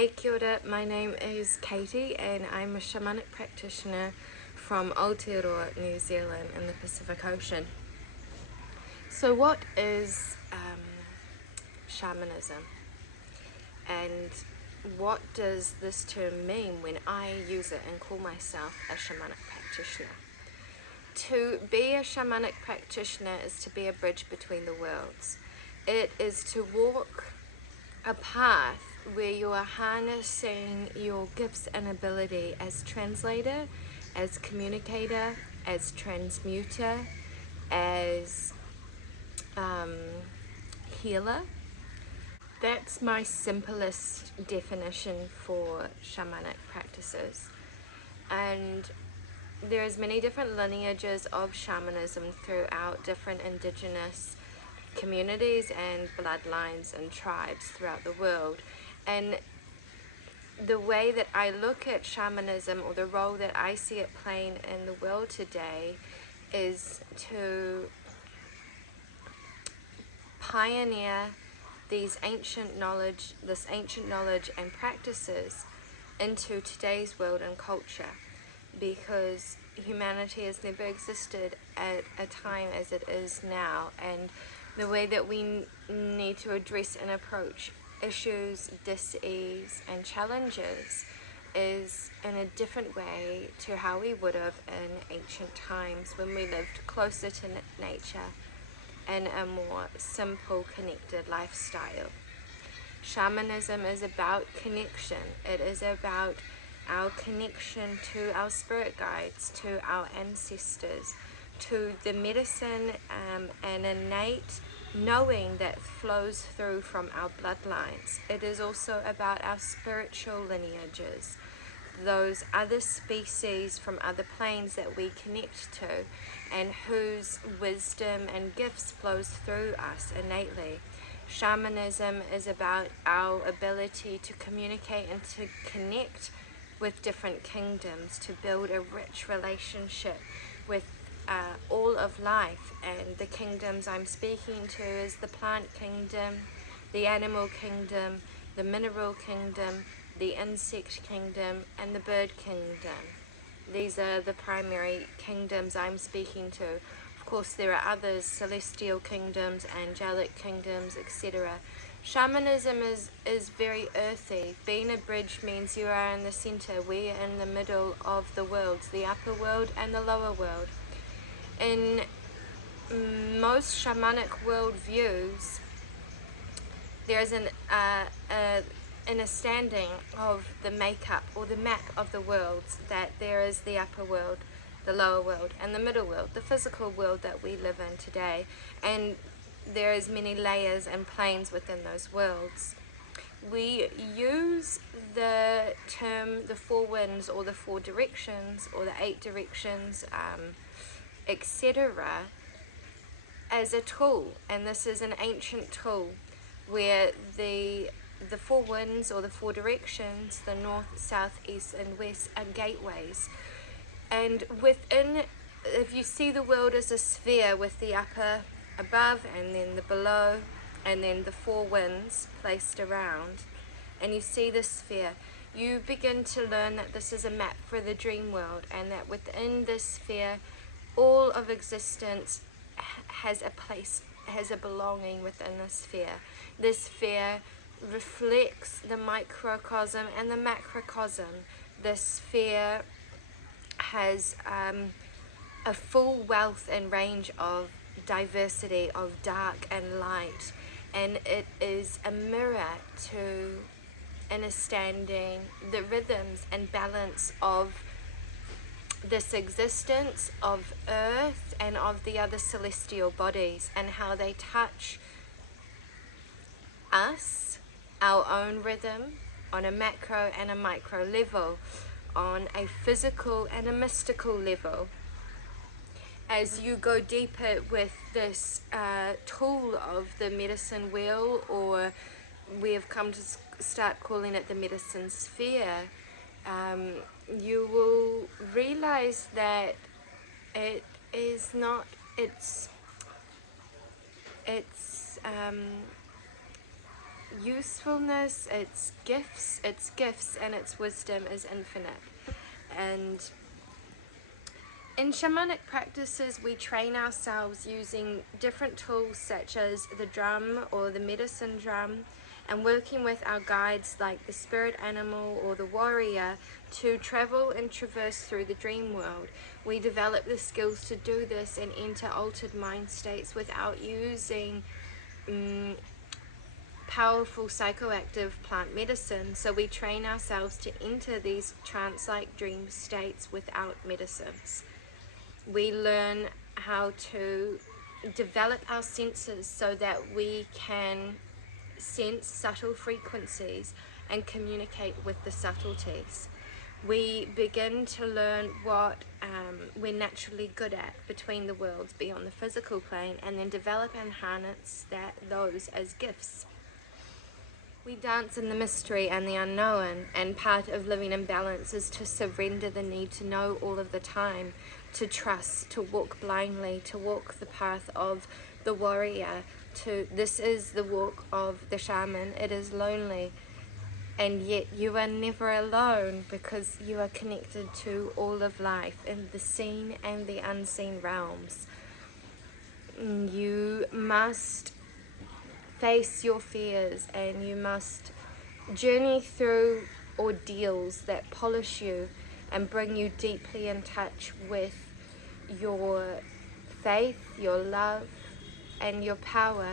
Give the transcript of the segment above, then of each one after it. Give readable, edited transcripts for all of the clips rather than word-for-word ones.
Hey, kia ora, my name is Katie and I'm a shamanic practitioner from Aotearoa, New Zealand in the Pacific Ocean. So what is shamanism, and what does this term mean when I use it and call myself a shamanic practitioner? To be a shamanic practitioner is to be a bridge between the worlds. It is to walk a path where you are harnessing your gifts and ability as translator, as communicator, as transmuter, as healer. That's my simplest definition for shamanic practices. And there's many different lineages of shamanism throughout different indigenous communities and bloodlines and tribes throughout the world. And the way that I look at shamanism, or the role that I see it playing in the world today, is to pioneer this ancient knowledge and practices into today's world and culture, because humanity has never existed at a time as it is now, and the way that we need to address and approach issues, dis-ease and challenges is in a different way to how we would have in ancient times when we lived closer to nature and a more simple, connected lifestyle. Shamanism is about connection. It is about our connection to our spirit guides, to our ancestors, to the medicine and innate knowing that flows through from our bloodlines. It is also about our spiritual lineages, those other species from other planes that we connect to and whose wisdom and gifts flows through us innately. Shamanism is about our ability to communicate and to connect with different kingdoms, to build a rich relationship with all of life. And the kingdoms I'm speaking to is the plant kingdom, the animal kingdom, the mineral kingdom, the insect kingdom, and the bird kingdom. These are the primary kingdoms I'm speaking to. Of course, there are others, celestial kingdoms, angelic kingdoms, etc. Shamanism is very earthy. Being a bridge means you are in the center. We are in the middle of the worlds, the upper world and the lower world. In most shamanic worldviews, there is an understanding of the makeup or the map of the worlds, that there is the upper world, the lower world, and the middle world, the physical world that we live in today. And there is many layers and planes within those worlds. We use the term the four winds, or the four directions, or the 8 directions, etc., as a tool. And this is an ancient tool where the four winds, or the 4 directions, the north, south, east and west, are gateways. And within, if you see the world as a sphere with the upper above and then the below and then the 4 winds placed around, and you see the sphere, you begin to learn that this is a map for the dream world, and that within this sphere all of existence has a place, has a belonging within this sphere. This sphere reflects the microcosm and the macrocosm. This sphere has a full wealth and range of diversity of dark and light, and it is a mirror to understanding the rhythms and balance of this existence, of earth and of the other celestial bodies, and how they touch us, our own rhythm, on a macro and a micro level, on a physical and a mystical level. As you go deeper with this tool of the medicine wheel, or we have come to start calling it the medicine sphere, you will realize that it is not, usefulness, its gifts, and its wisdom is infinite. And in shamanic practices, we train ourselves using different tools such as the drum or the medicine drum, and working with our guides like the spirit animal or the warrior to travel and traverse through the dream world. We develop the skills to do this and enter altered mind states without using powerful psychoactive plant medicine. So we train ourselves to enter these trance-like dream states without medicines. We learn how to develop our senses so that we can sense subtle frequencies and communicate with the subtleties. We begin to learn what we're naturally good at between the worlds beyond the physical plane, and then develop and harness those as gifts. We dance in the mystery and the unknown, and part of living in balance is to surrender the need to know all of the time, to trust, to walk blindly, to walk the path of the warrior. This is the walk of the shaman. It is lonely, and yet you are never alone, because you are connected to all of life in the seen and the unseen realms. You must face your fears, and you must journey through ordeals that polish you and bring you deeply in touch with your faith, your love, and your power.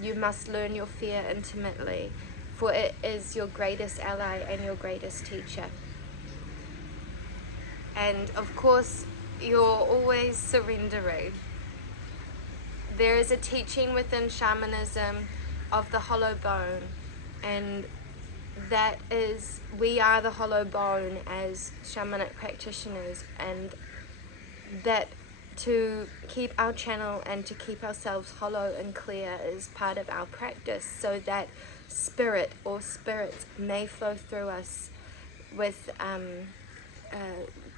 You must learn your fear intimately, for it is your greatest ally and your greatest teacher. And of course, you're always surrendering. There is a teaching within shamanism of the hollow bone, and that is, we are the hollow bone as shamanic practitioners, and that to keep our channel and to keep ourselves hollow and clear is part of our practice, so that spirit or spirits may flow through us with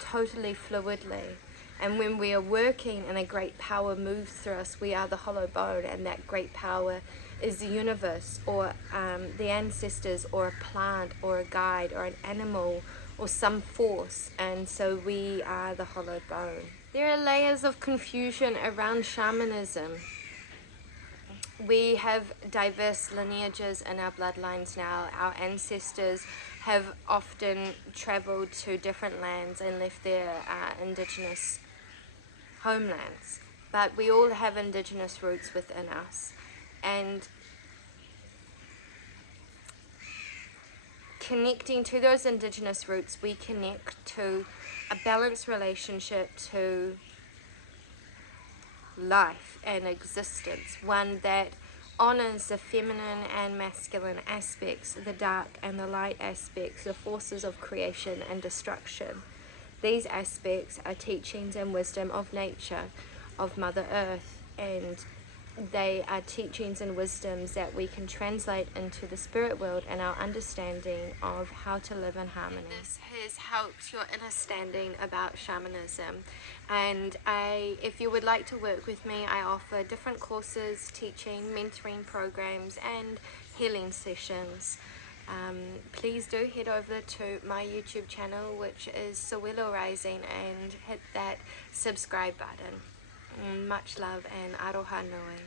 totally fluidly. And when we are working and a great power moves through us, we are the hollow bone, and that great power is the universe, or the ancestors, or a plant, or a guide, or an animal, or some force. And so we are the hollow bone. There are layers of confusion around shamanism. We have diverse lineages in our bloodlines now. Our ancestors have often traveled to different lands and left their indigenous homelands, but we all have indigenous roots within us, and connecting to those indigenous roots, we connect to a balanced relationship to life and existence, one that honors the feminine and masculine aspects, the dark and the light aspects, the forces of creation and destruction. These aspects are teachings and wisdom of nature, of Mother Earth, and they are teachings and wisdoms that we can translate into the spirit world and our understanding of how to live in harmony. This has helped your understanding about shamanism, and if you would like to work with me, I offer different courses, teaching, mentoring programs, and healing sessions. Please do head over to my YouTube channel, which is Sawilo Rising, and hit that subscribe button. Much love and aroha nui.